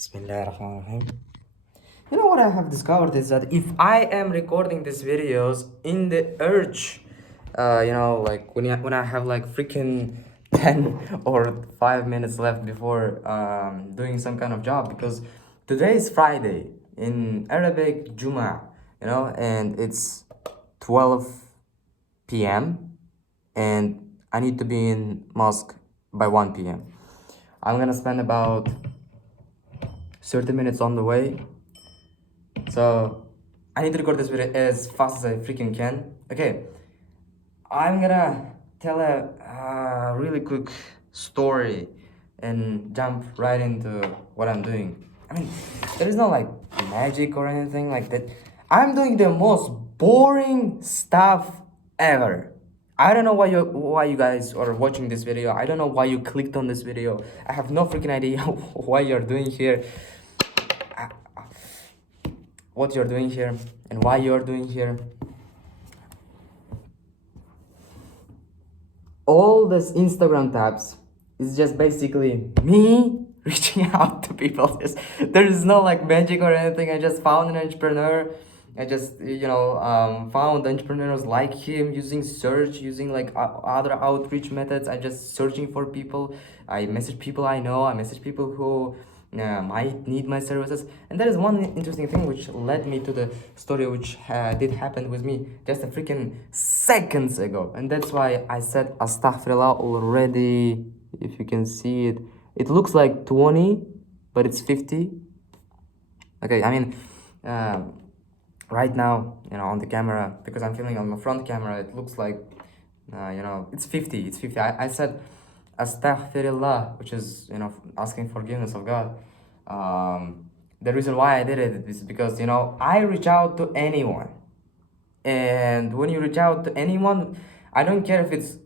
Bismillahirrahmanirrahim. You know what I have discovered is that if I am recording these videos in the urge, like when I have like freaking 10 or 5 minutes left before doing some kind of job, because today is Friday, in Arabic Juma, and it's 12 p.m. and I need to be in mosque by 1 p.m. I'm gonna spend about 30 minutes on the way. So I need to record this video as fast as I freaking can. Okay, I'm gonna tell a really quick story and jump right into what I'm doing. I mean, there is no like magic or anything like that. I'm doing the most boring stuff ever. I don't know why you guys are watching this video. I don't know why you clicked on this video. I have no freaking idea why you're doing here. What you're doing here and why you're doing here. All this Instagram tabs is just basically me reaching out to people. There is no like magic or anything. I just found an entrepreneur. I just found entrepreneurs like him using search, using like other outreach methods. I just searching for people. I message people I know. I message people who might need my services. And there is one interesting thing which led me to the story which did happen with me just a freaking seconds ago, and that's why I said astaghfirullah already. If you can see it, it looks like 20 but it's 50. Okay, I mean right now, on the camera, because I'm filming on my front camera, it looks like it's 50. It's 50. I said astaghfirullah, which is asking forgiveness of God. The reason why I did it is because I reach out to anyone, and when you reach out to anyone, I don't care if it's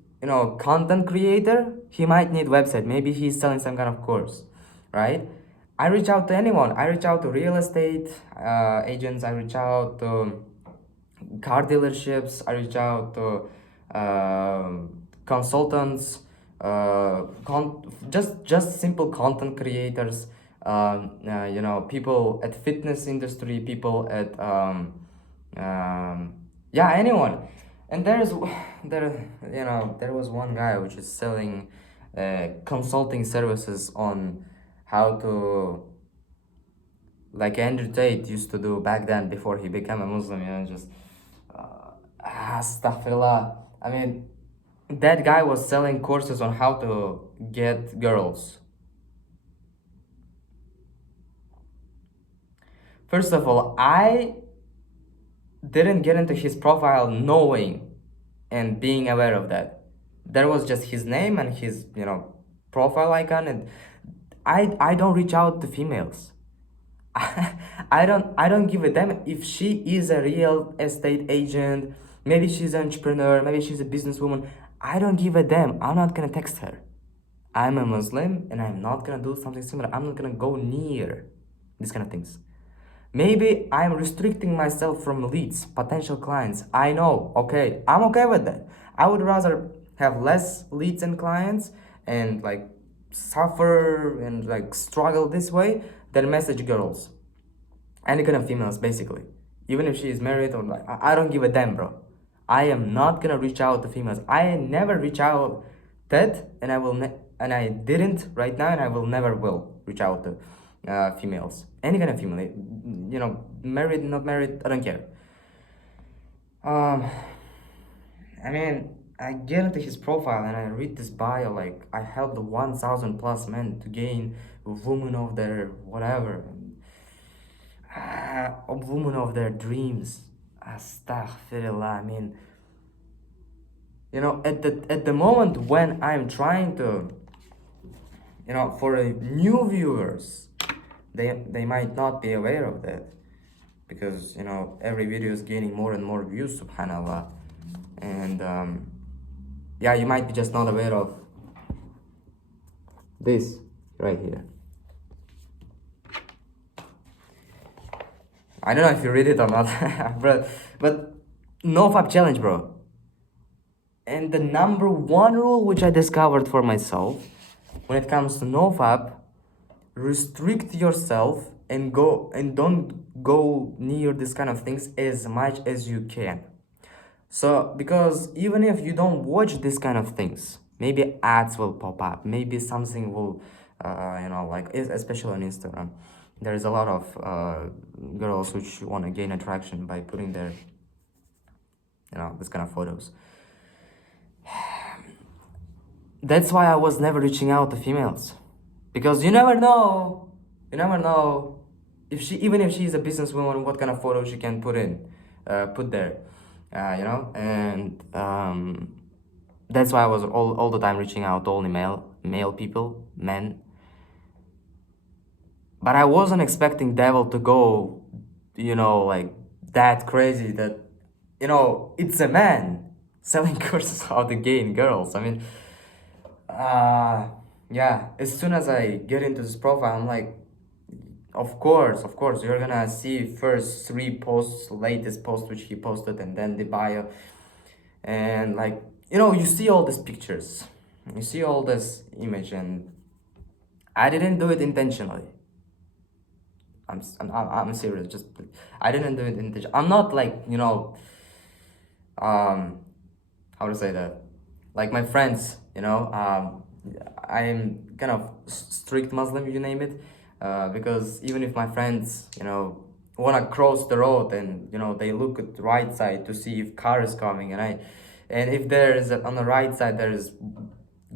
content creator. He might need website, maybe he's selling some kind of course, right? I reach out to anyone. I reach out to real estate agents. I reach out to car dealerships. I reach out to consultants, just simple content creators, people at fitness industry, people at anyone. And there was one guy which is selling consulting services on how to, like Andrew Tate used to do back then before he became a Muslim, just astaghfirullah. I mean, that guy was selling courses on how to get girls. First of all, I didn't get into his profile knowing and being aware of that. There was just his name and his profile icon, and I don't reach out to females. I don't give a damn if she is a real estate agent, maybe she's an entrepreneur, maybe she's a businesswoman. I don't give a damn. I'm not gonna text her. I'm a Muslim and I'm not gonna do something similar. I'm not gonna go near these kind of things. Maybe I'm restricting myself from leads, potential clients. I know, okay, I'm okay with that. I would rather have less leads and clients and like suffer and like struggle this way than message girls. Any kind of females, basically. Even if she is married or like, I don't give a damn, bro. I am not gonna reach out to females. I never reach out that, and I didn't right now, and I will never will reach out to females. Any kind of female, married, not married, I don't care. I mean, I get into his profile and I read this bio, like I helped 1,000 plus men to gain women of their whatever, a woman of their dreams. Astaghfirullah. I mean, at the moment when I'm trying to, for new viewers, they might not be aware of that, because every video is gaining more and more views, subhanallah. And you might be just not aware of this right here. I don't know if you read it or not, but NoFap challenge, bro. And the number one rule which I discovered for myself when it comes to NoFap restrict yourself and go and don't go near this kind of things as much as you can. So, because even if you don't watch this kind of things, maybe ads will pop up, maybe something will, like, especially on Instagram, there is a lot of girls which want to gain attraction by putting their, this kind of photos. That's why I was never reaching out to females, because you never know, even if she's a businesswoman, what kind of photo she can put there, and that's why I was all the time reaching out to only male people, men. But I wasn't expecting devil to go, like that crazy that, it's a man selling courses how to gain girls. I mean, yeah, as soon as I get into this profile, I'm like, of course, you're gonna see first 3 posts, latest post which he posted, and then the bio. And like, you see all these pictures, you see all this image, and I didn't do it intentionally. I'm serious. Just I didn't do it intentionally. I'm not like, how to say that, like my friends, I'm kind of strict Muslim, you name it, because even if my friends, want to cross the road, and they look at the right side to see if car is coming, and if there is on the right side there is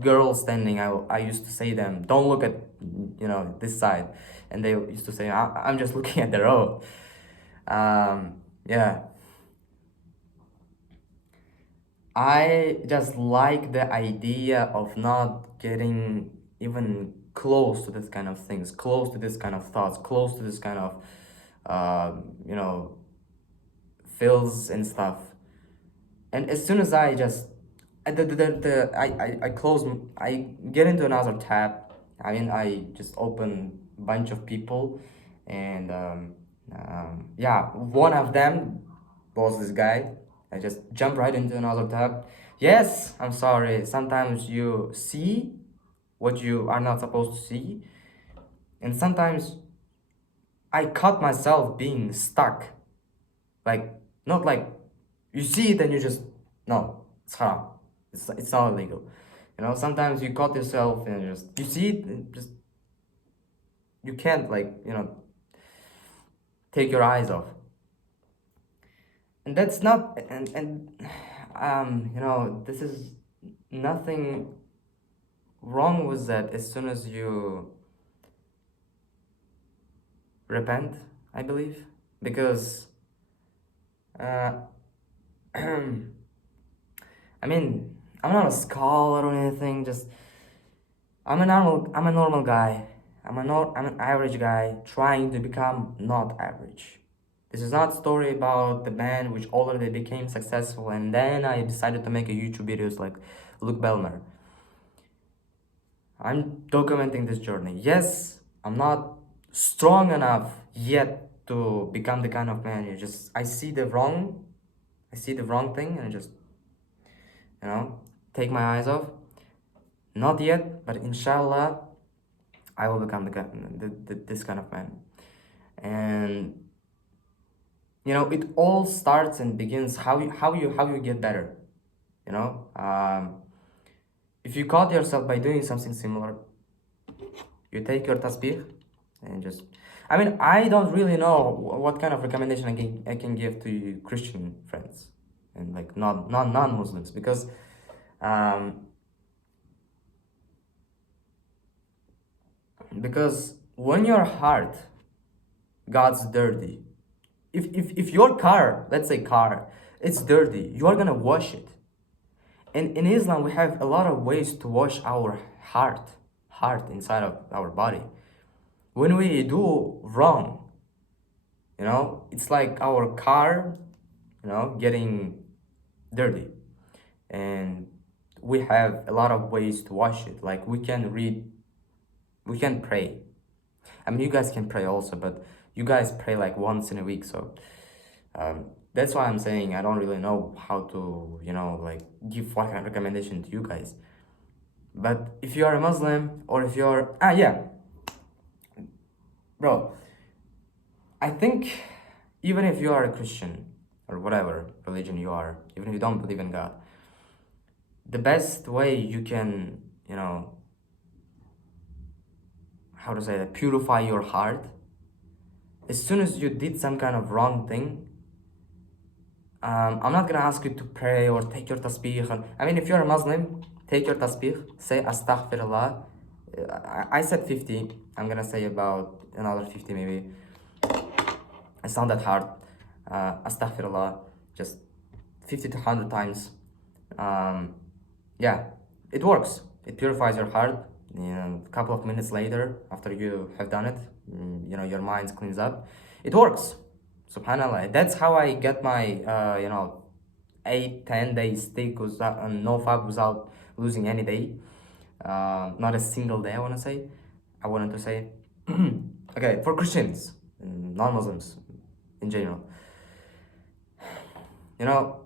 girl standing, I used to say them, don't look at this side, and they used to say, I'm just looking at the road. Yeah, I just like the idea of not getting even close to this kind of things, close to this kind of thoughts, close to this kind of, you know, feels and stuff. And as soon as I just, I close, I get into another tab. I mean, I just open bunch of people, and yeah, one of them was this guy. I just jump right into another tab. Yes, I'm sorry. Sometimes you see what you are not supposed to see, and sometimes I caught myself being stuck. Like, not like you see it and you just, no, it's haram. It's not illegal. Sometimes you caught yourself and you see it and just, you can't, like, take your eyes off. And that's not, this is nothing wrong with that as soon as you repent, I believe. Because, I mean, I'm not a scholar or anything. Just I'm a normal guy. I'm an average guy trying to become not average. This is not a story about the band which already became successful and then I decided to make a YouTube videos like Luke Belmer. I'm documenting this journey. Yes, I'm not strong enough yet to become the kind of man I see the wrong thing, and I just, take my eyes off. Not yet, but inshallah, I will become this kind of man. And it all starts and begins how you get better. If you caught yourself by doing something similar, you take your tasbih and just. I mean, I don't really know what kind of recommendation I can give to you Christian friends and like non-Muslims, because when your heart God's dirty, if your car, let's say car, it's dirty, you are gonna wash it. And in Islam, we have a lot of ways to wash our heart inside of our body. When we do wrong, it's like our car, getting dirty. And we have a lot of ways to wash it. Like we can pray. I mean, you guys can pray also, but you guys pray like once in a week. So that's why I'm saying I don't really know how to, like give what kind of recommendation to you guys. But if you are a Muslim, or if you're, Bro, I think even if you are a Christian or whatever religion you are, even if you don't believe in God, the best way you can, how to say that, purify your heart, as soon as you did some kind of wrong thing, I'm not gonna ask you to pray or take your tasbih. I mean, if you're a Muslim, take your tasbih, say astaghfirullah. I said 50, I'm gonna say about another 50 maybe. It's not that hard. Astaghfirullah, just 50 to 100 times. Yeah, it works. It purifies your heart. A couple of minutes later, after you have done it, your mind cleans up. It works. Subhanallah. That's how I get my, 8, 10 day stick without, no fab without losing any day. Not a single day, I wanted to say. Okay, for Christians, non-Muslims in general. You know,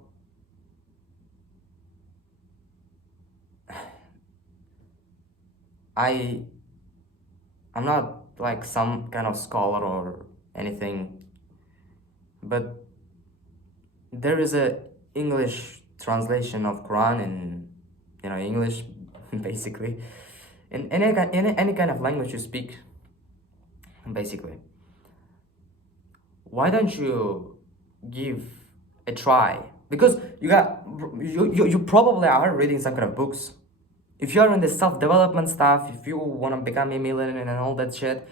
I'm not like some kind of scholar or anything, but there is a English translation of Quran in English basically in any kind of language you speak, basically. Why don't you give a try? Because you probably are reading some kind of books. If you're in the self-development stuff, if you want to become a millionaire and all that shit,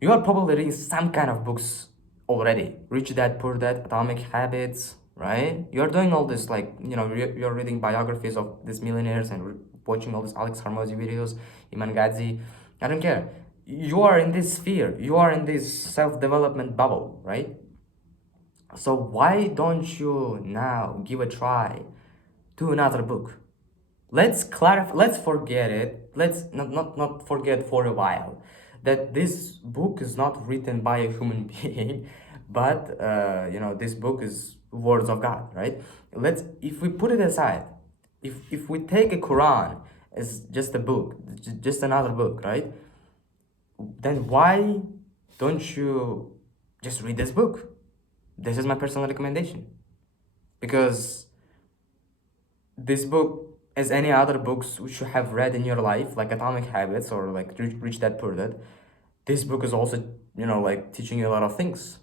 you are probably reading some kind of books already. Rich Dad, Poor Dad, Atomic Habits, right? You're doing all this, like, you're reading biographies of these millionaires and watching all these Alex Hormozy videos, Iman Gadzi. I don't care. You are in this sphere. You are in this self-development bubble, right? So why don't you now give a try to another book? Let's clarify, let's forget it. Let's not forget for a while that this book is not written by a human being, but this book is words of God, right? If we put it aside, if we take a Quran as just a book, just another book, right? Then why don't you just read this book? This is my personal recommendation, because this book, as any other books which you have read in your life, like Atomic Habits or like Rich Dad Poor Dad, this book is also, like teaching you a lot of things.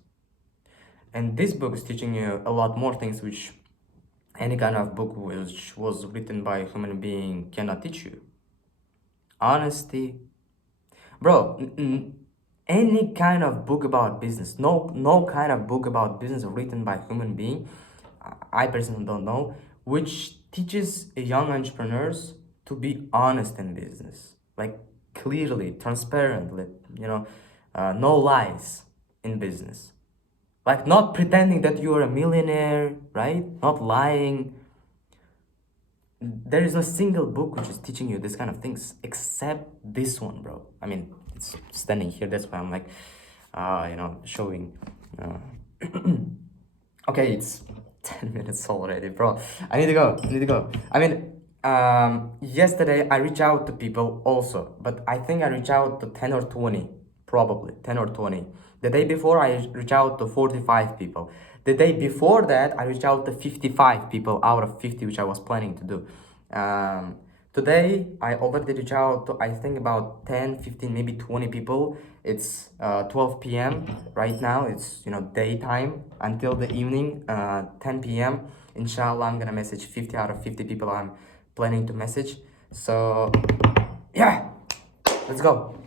And this book is teaching you a lot more things which any kind of book which was written by a human being cannot teach you. Honesty. Bro, any kind of book about business, no kind of book about business written by a human being, I personally don't know, which teaches young entrepreneurs to be honest in business, like clearly, transparently, no lies in business, like not pretending that you are a millionaire, right? Not lying. There is no single book which is teaching you this kind of things except this one, bro. I mean, it's standing here, that's why I'm like, showing. Okay, it's 10 minutes already, bro. I need to go. I mean, yesterday I reached out to people also, but I think I reached out to 10 or 20, probably 10 or 20. The day before I reached out to 45 people. The day before that I reached out to 55 people out of 50 which I was planning to do. Today I already reached out to, I think, about 10, 15, maybe 20 people. It's 12 p.m. right now. It's daytime until the evening, 10 p.m. Inshallah, I'm gonna message 50 out of 50 people I'm planning to message. So yeah, let's go.